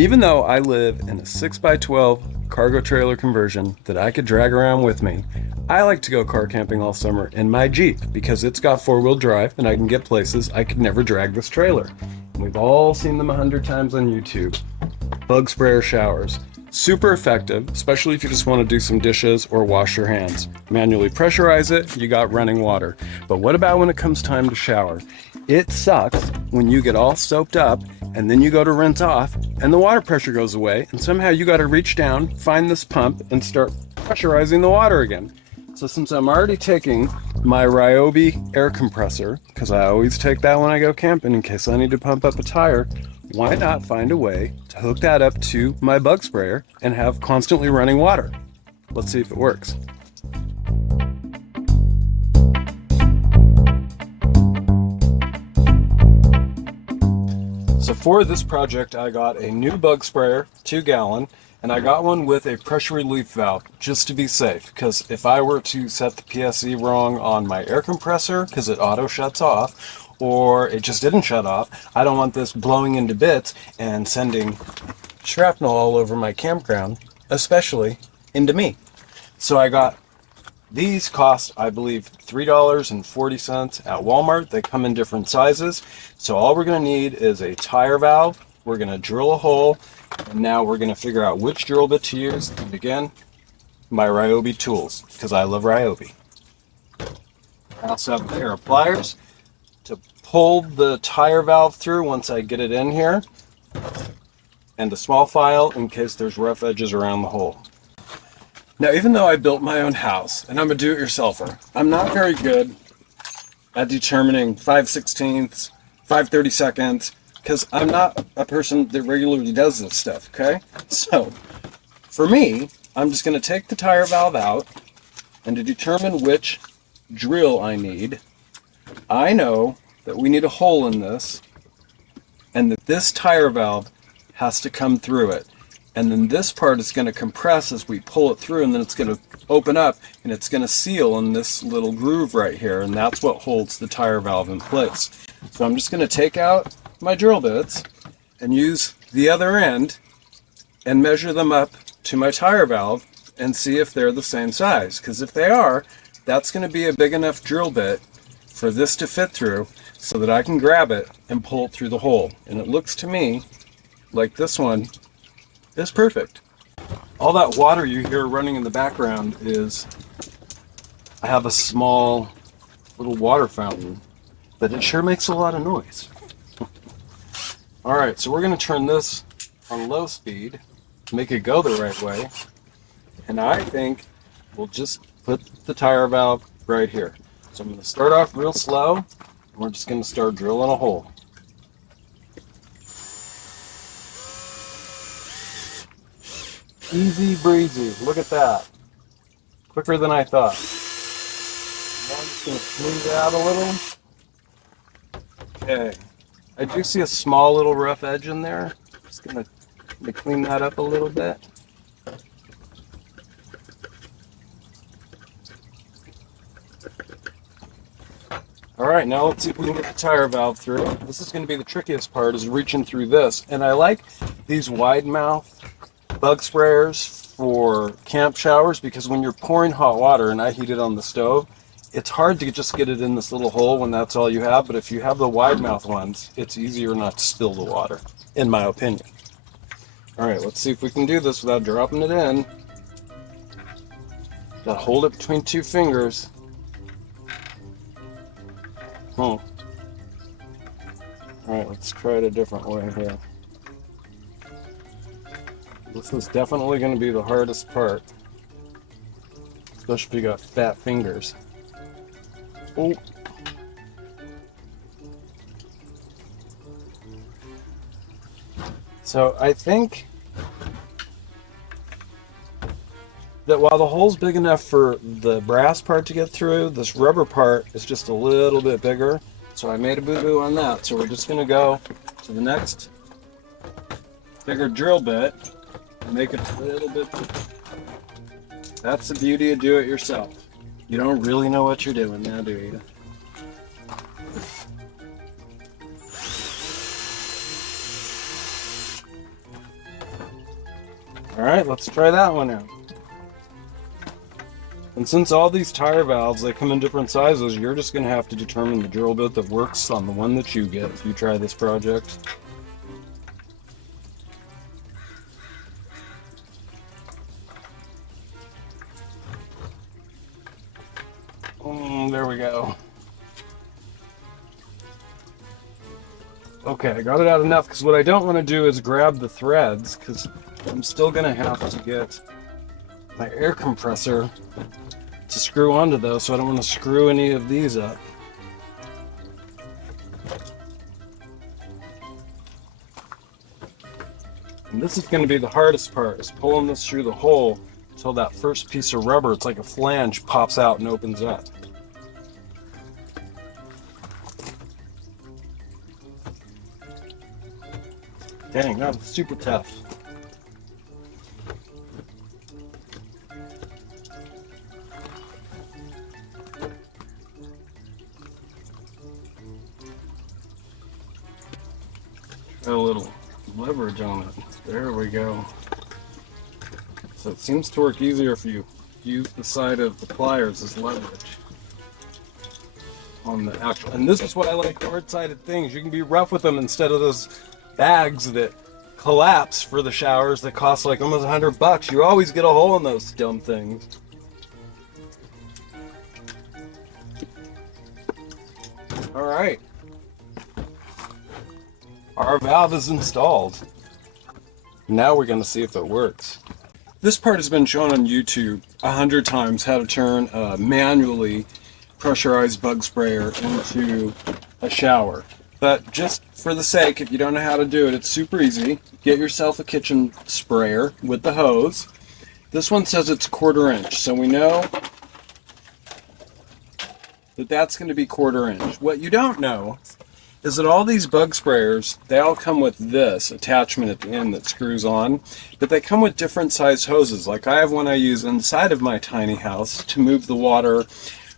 Even though I live in a 6x12 cargo trailer conversion that I could drag around with me, I like to go car camping all summer in my Jeep because it's got four-wheel drive and I can get places I could never drag this trailer. We've all seen them 100 times on YouTube. Bug sprayer showers. Super effective, especially if you just want to do some dishes or wash your hands. Manually pressurize it, you got running water. But what about when it comes time to shower? It sucks when you get all soaked up and then you go to rinse off and the water pressure goes away and somehow you got to reach down, find this pump and start pressurizing the water again. So since I'm already taking my Ryobi air compressor, because I always take that when I go camping in case I need to pump up a tire, why not find a way to hook that up to my bug sprayer and have constantly running water? Let's see if it works. So for this project, I got a new bug sprayer, 2-gallon, and I got one with a pressure relief valve just to be safe, because if I were to set the PSE wrong on my air compressor because it auto shuts off, or it just didn't shut off, I don't want this blowing into bits and sending shrapnel all over my campground, especially into me. So I got these. Cost, I believe, $3.40 at Walmart. They come in different sizes. So all we're going to need is a tire valve. We're going to drill a hole, and now we're going to figure out which drill bit to use. And again, my Ryobi tools, because I love Ryobi. I also have a pair of pliers to pull the tire valve through once I get it in here, and a small file in case there's rough edges around the hole. Now, even though I built my own house and I'm a do-it-yourselfer, I'm not very good at determining 5/16, 5/32, because I'm not a person that regularly does this stuff, okay? So, for me, I'm just going to take the tire valve out, and to determine which drill I need, I know that we need a hole in this, and that this tire valve has to come through it. And then this part is going to compress as we pull it through, and then it's going to open up and it's going to seal in this little groove right here, and that's what holds the tire valve in place. So I'm just going to take out my drill bits and use the other end and measure them up to my tire valve and see if they're the same size, because if they are, that's going to be a big enough drill bit for this to fit through so that I can grab it and pull it through the hole. And it looks to me like this one is perfect. All that water you hear running in the background is, I have a small little water fountain, but it sure makes a lot of noise. Alright, so we're going to turn this on low speed, make it go the right way, and I think we'll just put the tire valve right here. So I'm going to start off real slow, and we're just going to start drilling a hole. Easy breezy, look at that. Quicker than I thought. Now I'm just going to smooth it out a little. Okay, I do see a small little rough edge in there. Just going to clean that up a little bit. Alright, now let's see if we can get the tire valve through. This is going to be the trickiest part, is reaching through this. And I like these wide mouth bug sprayers for camp showers, because when you're pouring hot water, and I heat it on the stove, it's hard to just get it in this little hole when that's all you have. But if you have the wide mouth ones, it's easier not to spill the water, in my opinion. Alright, let's see if we can do this without dropping it in. Gotta hold it between two fingers. Alright, let's try it a different way here. This is definitely going to be the hardest part, especially if you got fat fingers. Oh. So I think that while the hole's big enough for the brass part to get through, this rubber part is just a little bit bigger. So I made a boo-boo on that. So we're just going to go to the next bigger drill bit and make it a little bit bigger. That's the beauty of do-it-yourself. You don't really know what you're doing now, do you? Alright, let's try that one out. And since all these tire valves, they come in different sizes, you're just going to have to determine the drill bit that works on the one that you get if you try this project. There we go. Okay, I got it out enough because what I don't want to do is grab the threads because I'm still going to have to get my air compressor to screw onto those, so I don't want to screw any of these up. And this is going to be the hardest part, is pulling this through the hole until that first piece of rubber, it's like a flange, pops out and opens up. Dang, that was super tough. Got a little leverage on it. There we go. So it seems to work easier if you use the side of the pliers as leverage on the actual. And this is what I like, hard-sided things. You can be rough with them instead of those bags that collapse for the showers that cost like almost $100. You always get a hole in those dumb things. All right. Our valve is installed. Now we're going to see if it works. This part has been shown on YouTube 100 times, how to turn a manually pressurized bug sprayer into a shower. But just for the sake, if you don't know how to do it, it's super easy. Get yourself a kitchen sprayer with the hose. This one says it's 1/4 inch, so we know that that's going to be 1/4 inch. What you don't know is that all these bug sprayers, they all come with this attachment at the end that screws on, but they come with different size hoses. Like I have one I use inside of my tiny house to move the water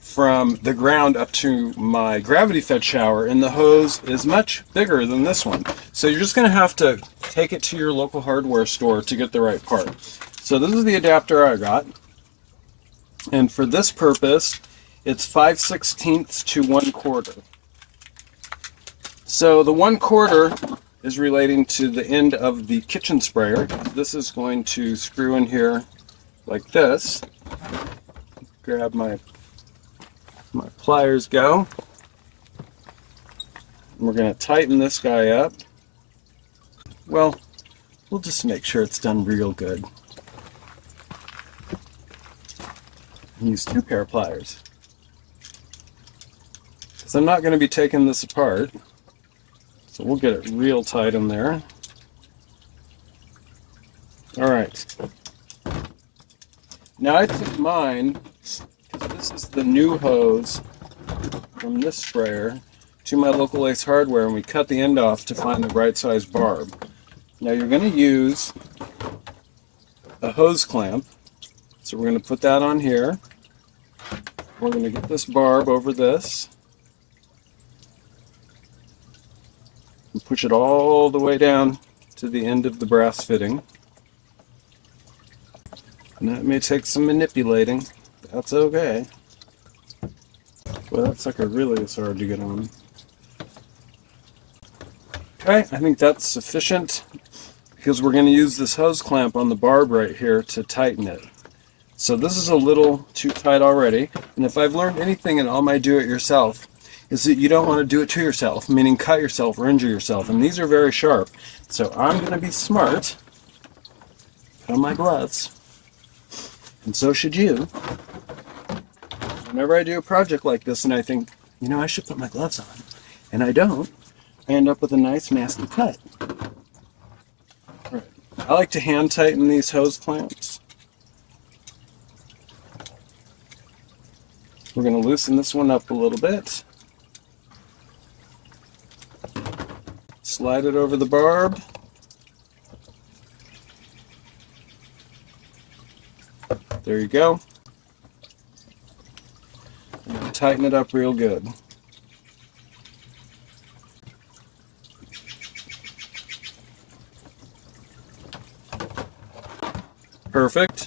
from the ground up to my gravity-fed shower, and the hose is much bigger than this one. So you're just going to have to take it to your local hardware store to get the right part. So this is the adapter I got, and for this purpose, it's 5/16 to 1/4. So the 1/4 is relating to the end of the kitchen sprayer. This is going to screw in here like this. Grab my pliers, go. And we're going to tighten this guy up. Well, we'll just make sure it's done real good. Use 2 pair of pliers, because I'm not going to be taking this apart. So we'll get it real tight in there. All right. Now I took mine, because this is the new hose from this sprayer, to my local Ace Hardware, and we cut the end off to find the right size barb. Now you're going to use a hose clamp. So we're going to put that on here. We're going to get this barb over this. And push it all the way down to the end of the brass fitting. And that may take some manipulating. That's okay. Well, that sucker really is hard to get on. Okay, I think that's sufficient, because we're going to use this hose clamp on the barb right here to tighten it. So this is a little too tight already, and if I've learned anything in all my do-it-yourself, is that you don't want to do it to yourself, meaning cut yourself or injure yourself, and these are very sharp. So I'm going to be smart, put on my gloves, and so should you. Whenever I do a project like this and I think, you know, I should put my gloves on, and I don't, I end up with a nice nasty cut. Right. I like to hand tighten these hose clamps. We're going to loosen this one up a little bit. Slide it over the barb. There you go. And tighten it up real good. Perfect.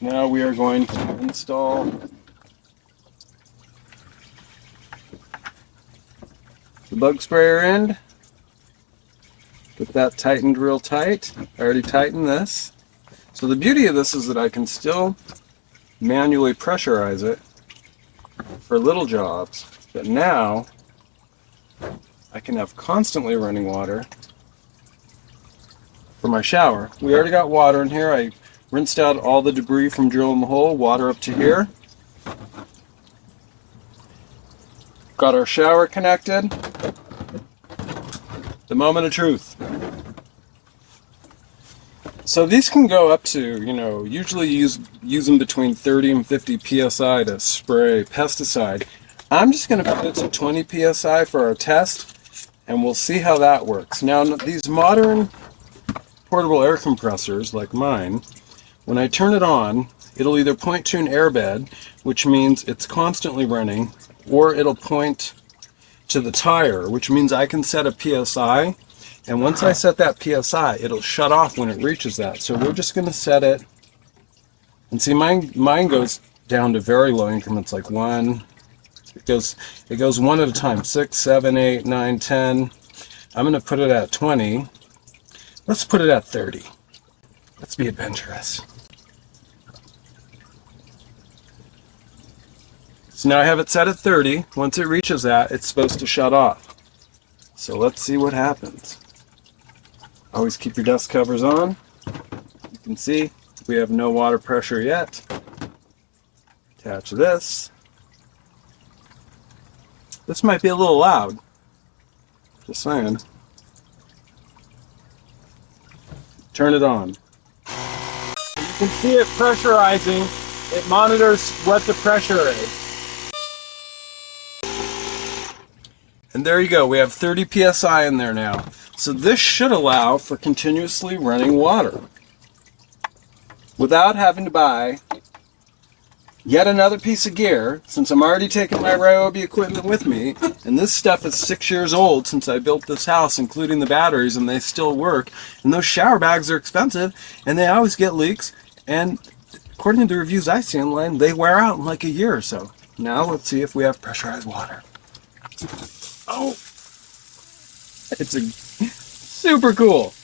Now we are going to install the bug sprayer end. Get that tightened real tight. I already tightened this. So the beauty of this is that I can still manually pressurize it for little jobs, but now I can have constantly running water for my shower. We already got water in here. I rinsed out all the debris from drilling the hole, water up to here. Got our shower connected. The moment of truth. So these can go up to, usually use them between 30 and 50 psi to spray pesticide. I'm just going to put it to 20 psi for our test, and we'll see how that works. Now, these modern portable air compressors like mine, when I turn it on, it'll either point to an airbed, which means it's constantly running, or it'll point to the tire, which means I can set a PSI, and once I set that PSI, it'll shut off when it reaches that. So we're just going to set it, and see mine goes down to very low increments, like 1. It goes one at a time, 6, 7, 8, 9, 10. I'm going to put it at 20. Let's put it at 30. Let's be adventurous. So now I have it set at 30. Once it reaches that, it's supposed to shut off. So let's see what happens. Always keep your dust covers on. You can see we have no water pressure yet. Attach this. This might be a little loud. Just saying. Turn it on. You can see it pressurizing. It monitors what the pressure is. And there you go, we have 30 psi in there now. So this should allow for continuously running water without having to buy yet another piece of gear, since I'm already taking my Ryobi equipment with me, and this stuff is 6 years old since I built this house, including the batteries, and they still work. And those shower bags are expensive, and they always get leaks, and according to the reviews I see online, they wear out in like a year or so. Now let's see if we have pressurized water. Oh, it's super cool.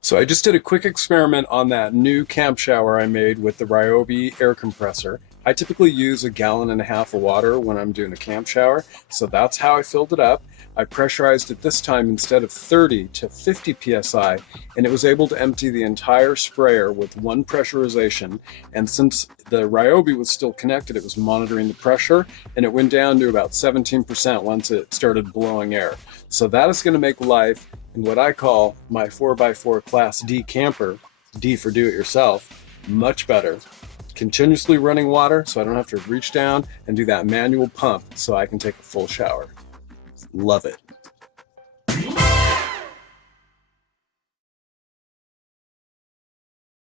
So I just did a quick experiment on that new camp shower I made with the Ryobi air compressor. I typically use 1.5 gallons of water when I'm doing a camp shower, so that's how I filled it up. I pressurized it this time instead of 30 to 50 psi, and it was able to empty the entire sprayer with one pressurization. And since the Ryobi was still connected, it was monitoring the pressure, and it went down to about 17% once it started blowing air. So that is going to make life in what I call my 4x4 Class D camper, D for do-it-yourself, much better. Continuously running water, so I don't have to reach down and do that manual pump, so I can take a full shower. Love it.